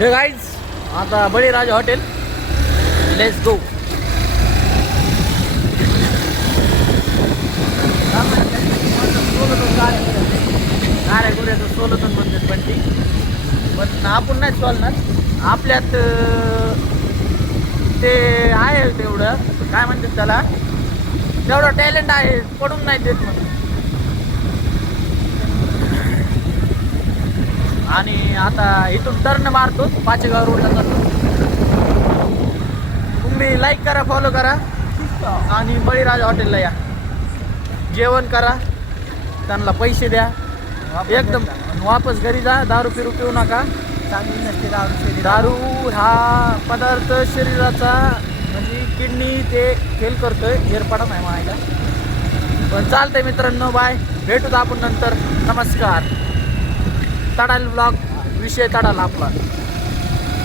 हे गाईज आता बळीराजा hotel let's go. गाड्या गुड्याचं सोलतून म्हणतात पण ती पण आपण नाही सोलणार. आपल्यात ते आहे तेवढं काय म्हणतात त्याला, तेवढं टॅलेंट आहे, पडून नाही देत म्हणून. आणि आता इथून टर्न मारतो, पाचेगाव रोडला जातो. तुम्ही लाईक करा, फॉलो करा आणि बळीराजा हॉटेलला या, जेवण करा, त्यांना पैसे द्या एकदम, वापस घरी जा. दारू पिरू पिऊ नका, चांगली नसते दारू. दारू हा पदार्थ शरीराचा म्हणजे किडनी ते फेल करतोय, हेरपाडा नाही म्हणायला. पण चालतंय मित्रांनो, बाय, भेटूत आपण नंतर. नमस्कार. तडाल ब्लॉग विषय तडाल आपला.